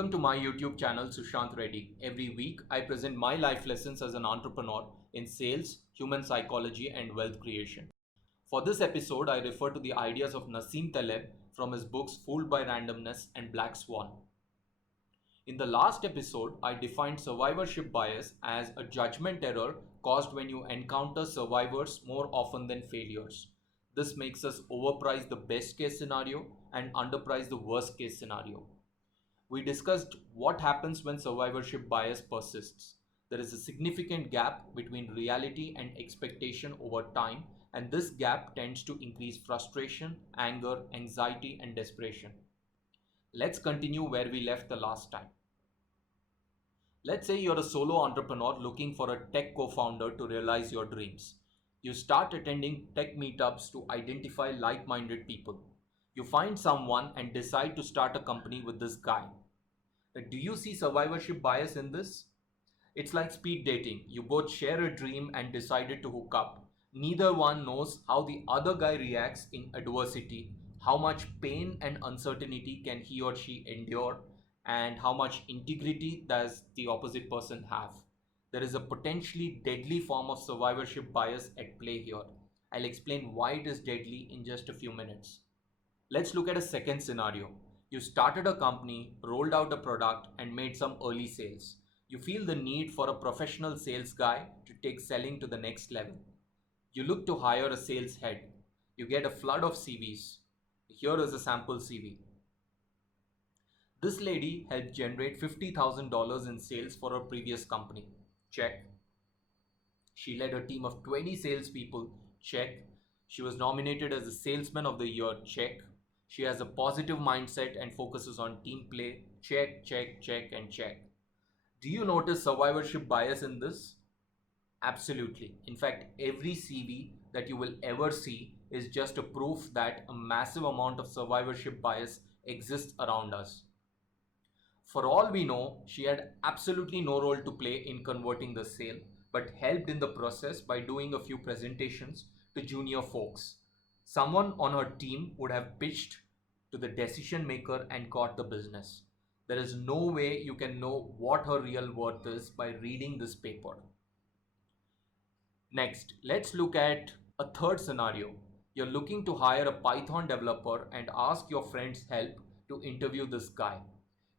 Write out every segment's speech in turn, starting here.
Welcome to my YouTube channel Sushant Reddy. Every week I present my life lessons as an entrepreneur in sales, human psychology and wealth creation. For this episode I refer to the ideas of Nassim Taleb from his books Fooled by Randomness and Black Swan. In the last episode I defined survivorship bias as a judgment error caused when you encounter survivors more often than failures. This makes us overprice the best case scenario and underprice the worst case scenario. We discussed what happens when survivorship bias persists. There is a significant gap between reality and expectation over time, and this gap tends to increase frustration, anger, anxiety, and desperation. Let's continue where we left the last time. Let's say you're a solo entrepreneur looking for a tech co-founder to realize your dreams. You start attending tech meetups to identify like-minded people. You find someone and decide to start a company with this guy. Do you see survivorship bias in this? It's like speed dating. You both share a dream and decided to hook up. Neither one knows how the other guy reacts in adversity, how much pain and uncertainty can he or she endure, and how much integrity does the opposite person have. There is a potentially deadly form of survivorship bias at play here. I'll explain why it is deadly in just a few minutes. Let's look at a second scenario. You started a company, rolled out a product, and made some early sales. You feel the need for a professional sales guy to take selling to the next level. You look to hire a sales head. You get a flood of CVs. Here is a sample CV. This lady helped generate $50,000 in sales for her previous company. Check. She led a team of 20 salespeople. Check. She was nominated as the Salesman of the Year. Check. She has a positive mindset and focuses on team play. Check, check, check, and check. Do you notice survivorship bias in this? Absolutely. In fact, every CV that you will ever see is just a proof that a massive amount of survivorship bias exists around us. For all we know, she had absolutely no role to play in converting the sale, but helped in the process by doing a few presentations to junior folks. Someone on her team would have pitched to the decision maker and got the business. There is no way you can know what her real worth is by reading this paper. Next, let's look at a third scenario. You're looking to hire a Python developer and ask your friend's help to interview this guy.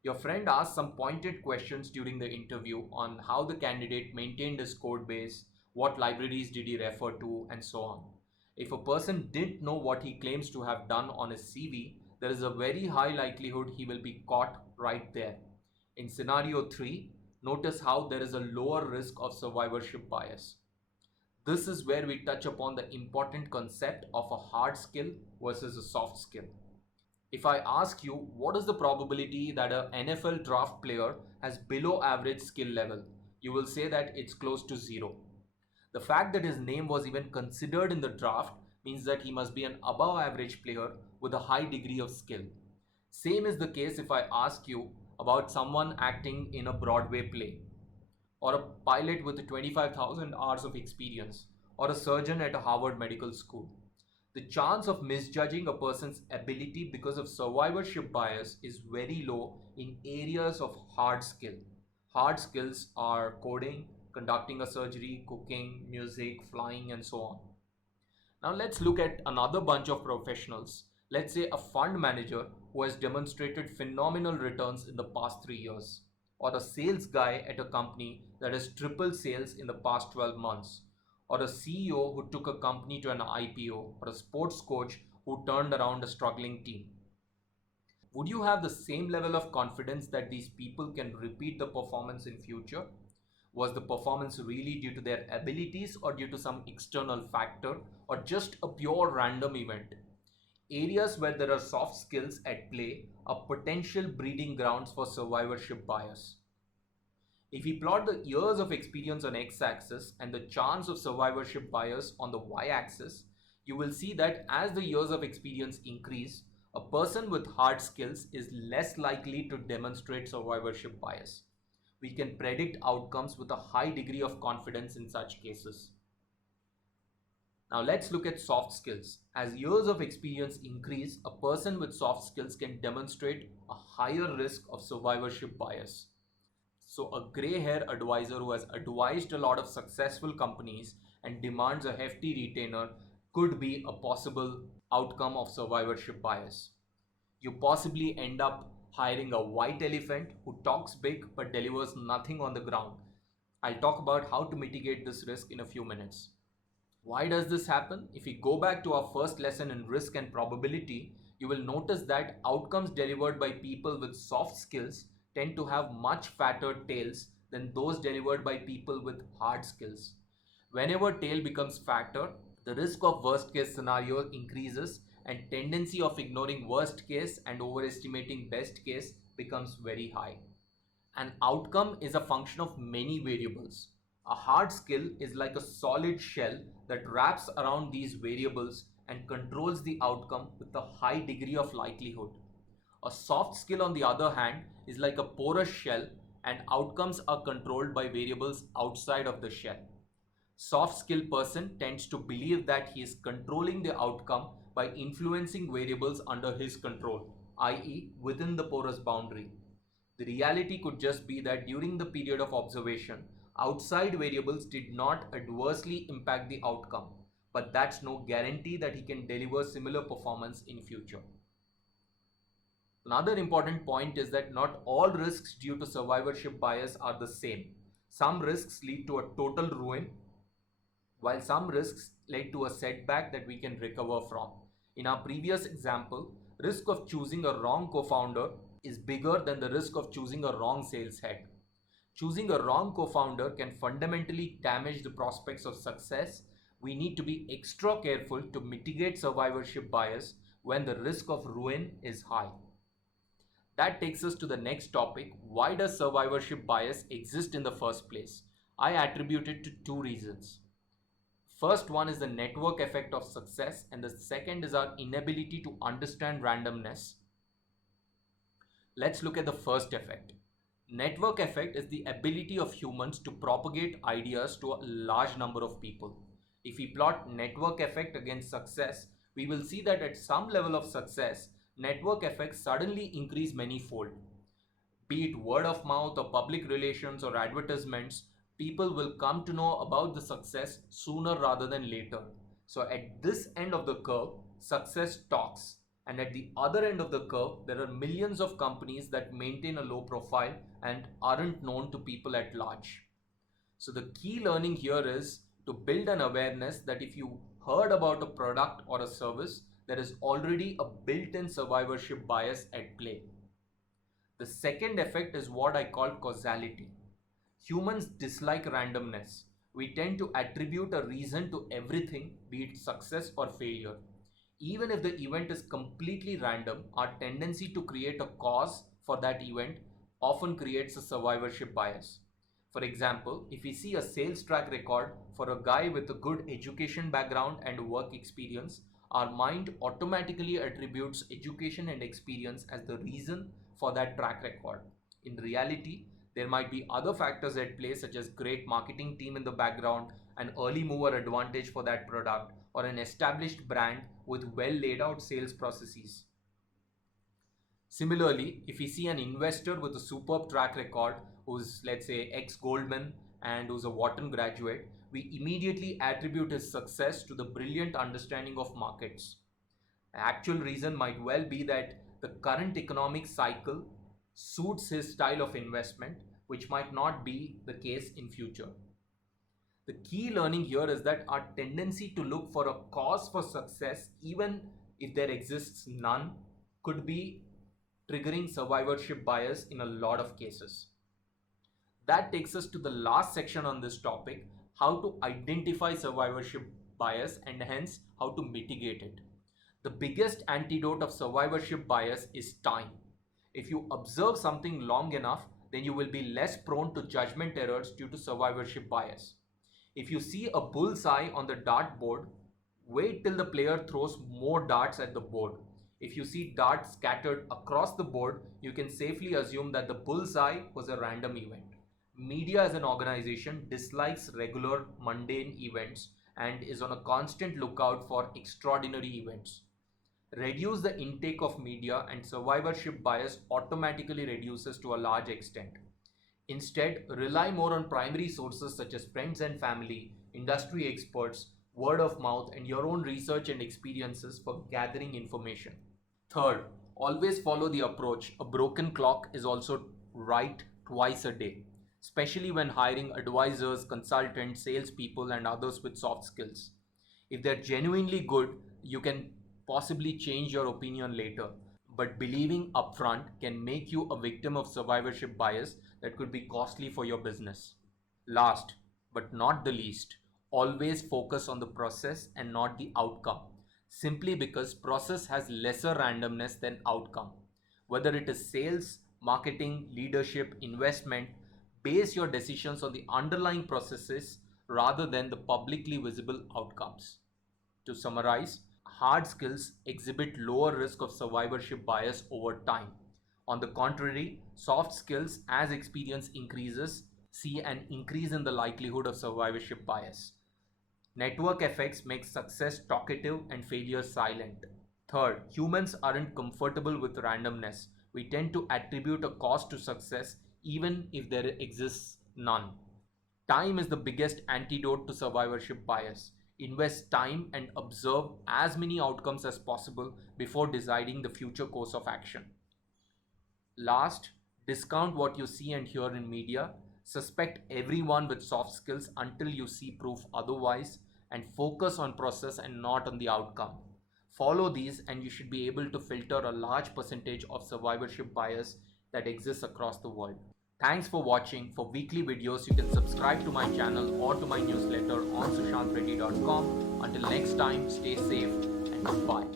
Your friend asks some pointed questions during the interview on how the candidate maintained his code base, what libraries did he refer to, and so on. If a person didn't know what he claims to have done on his CV, there is a very high likelihood he will be caught right there. In scenario 3, notice how there is a lower risk of survivorship bias. This is where we touch upon the important concept of a hard skill versus a soft skill. If I ask you what is the probability that an NFL draft player has below average skill level, you will say that it's close to 0. The fact that his name was even considered in the draft means that he must be an above average player with a high degree of skill. Same is the case if I ask you about someone acting in a Broadway play, or a pilot with 25,000 hours of experience, or a surgeon at a Harvard Medical School. The chance of misjudging a person's ability because of survivorship bias is very low in areas of hard skill. Hard skills are coding, conducting a surgery, cooking, music, flying, and so on. Now let's look at another bunch of professionals. Let's say a fund manager who has demonstrated phenomenal returns in the past 3 years, or a sales guy at a company that has tripled sales in the past 12 months, or a CEO who took a company to an IPO, or a sports coach who turned around a struggling team. Would you have the same level of confidence that these people can repeat the performance in future? Was the performance really due to their abilities or due to some external factor or just a pure random event? Areas where there are soft skills at play are potential breeding grounds for survivorship bias. If we plot the years of experience on x-axis and the chance of survivorship bias on the y-axis, you will see that as the years of experience increase, a person with hard skills is less likely to demonstrate survivorship bias. We can predict outcomes with a high degree of confidence in such cases. Now let's look at soft skills. As years of experience increase, a person with soft skills can demonstrate a higher risk of survivorship bias. So, a gray hair advisor who has advised a lot of successful companies and demands a hefty retainer could be a possible outcome of survivorship bias. You possibly end up hiring a white elephant who talks big but delivers nothing on the ground. I'll talk about how to mitigate this risk in a few minutes. Why does this happen? If we go back to our first lesson in risk and probability, you will notice that outcomes delivered by people with soft skills tend to have much fatter tails than those delivered by people with hard skills. Whenever tail becomes fatter, the risk of worst case scenario increases and tendency of ignoring worst case and overestimating best case becomes very high. An outcome is a function of many variables. A hard skill is like a solid shell that wraps around these variables and controls the outcome with a high degree of likelihood. A soft skill, on the other hand, is like a porous shell and outcomes are controlled by variables outside of the shell. Soft skill person tends to believe that he is controlling the outcome by influencing variables under his control, i.e., within the porous boundary. The reality could just be that during the period of observation, outside variables did not adversely impact the outcome, but that's no guarantee that he can deliver similar performance in future. Another important point is that not all risks due to survivorship bias are the same. Some risks lead to a total ruin, while some risks lead to a setback that we can recover from. In our previous example, risk of choosing a wrong co-founder is bigger than the risk of choosing a wrong sales head. Choosing a wrong co-founder can fundamentally damage the prospects of success. We need to be extra careful to mitigate survivorship bias when the risk of ruin is high. That takes us to the next topic. Why does survivorship bias exist in the first place? I attribute it to two reasons. First one is the network effect of success, and the second is our inability to understand randomness. Let's look at the first effect. Network effect is the ability of humans to propagate ideas to a large number of people. If we plot network effect against success, we will see that at some level of success, network effects suddenly increase many-fold. Be it word of mouth or public relations or advertisements, people will come to know about the success sooner rather than later. So at this end of the curve, success talks. And at the other end of the curve, there are millions of companies that maintain a low profile and aren't known to people at large. So the key learning here is to build an awareness that if you heard about a product or a service, there is already a built-in survivorship bias at play. The second effect is what I call causality. Humans dislike randomness. We tend to attribute a reason to everything, be it success or failure. Even if the event is completely random, our tendency to create a cause for that event often creates a survivorship bias. For example, if we see a sales track record for a guy with a good education background and work experience, our mind automatically attributes education and experience as the reason for that track record. In reality, there might be other factors at play, such as great marketing team in the background, an early mover advantage for that product, or an established brand with well laid out sales processes. Similarly, if we see an investor with a superb track record who's, let's say, ex-Goldman and who's a Wharton graduate, we immediately attribute his success to the brilliant understanding of markets. The actual reason might well be that the current economic cycle suits his style of investment, which might not be the case in future. The key learning here is that our tendency to look for a cause for success, even if there exists none, could be triggering survivorship bias in a lot of cases. That takes us to the last section on this topic, how to identify survivorship bias and hence how to mitigate it. The biggest antidote of survivorship bias is time. If you observe something long enough, then you will be less prone to judgment errors due to survivorship bias. If you see a bullseye on the dartboard, wait till the player throws more darts at the board. If you see darts scattered across the board, you can safely assume that the bullseye was a random event. Media as an organization dislikes regular mundane events and is on a constant lookout for extraordinary events. Reduce the intake of media and survivorship bias automatically reduces to a large extent. Instead, rely more on primary sources such as friends and family, industry experts, word of mouth, and your own research and experiences for gathering information. Third, always follow the approach a broken clock is also right twice a day, especially when hiring advisors, consultants, salespeople, and others with soft skills. If they're genuinely good, you can possibly change your opinion later, but believing upfront can make you a victim of survivorship bias that could be costly for your business. Last but not the least, always focus on the process and not the outcome, simply because process has lesser randomness than outcome. Whether it is sales, marketing, leadership, investment, base your decisions on the underlying processes rather than the publicly visible outcomes. To summarize, hard skills exhibit lower risk of survivorship bias over time. On the contrary, soft skills, as experience increases, see an increase in the likelihood of survivorship bias. Network effects make success talkative and failure silent. Third, humans aren't comfortable with randomness. We tend to attribute a cost to success even if there exists none. Time is the biggest antidote to survivorship bias. Invest time and observe as many outcomes as possible before deciding the future course of action. Last, discount what you see and hear in media. Suspect everyone with soft skills until you see proof otherwise, and focus on process and not on the outcome. Follow these and you should be able to filter a large percentage of survivorship bias that exists across the world. Thanks for watching. For weekly videos, you can subscribe to my channel or to my newsletter on sushantreddy.com. Until next time, stay safe and goodbye.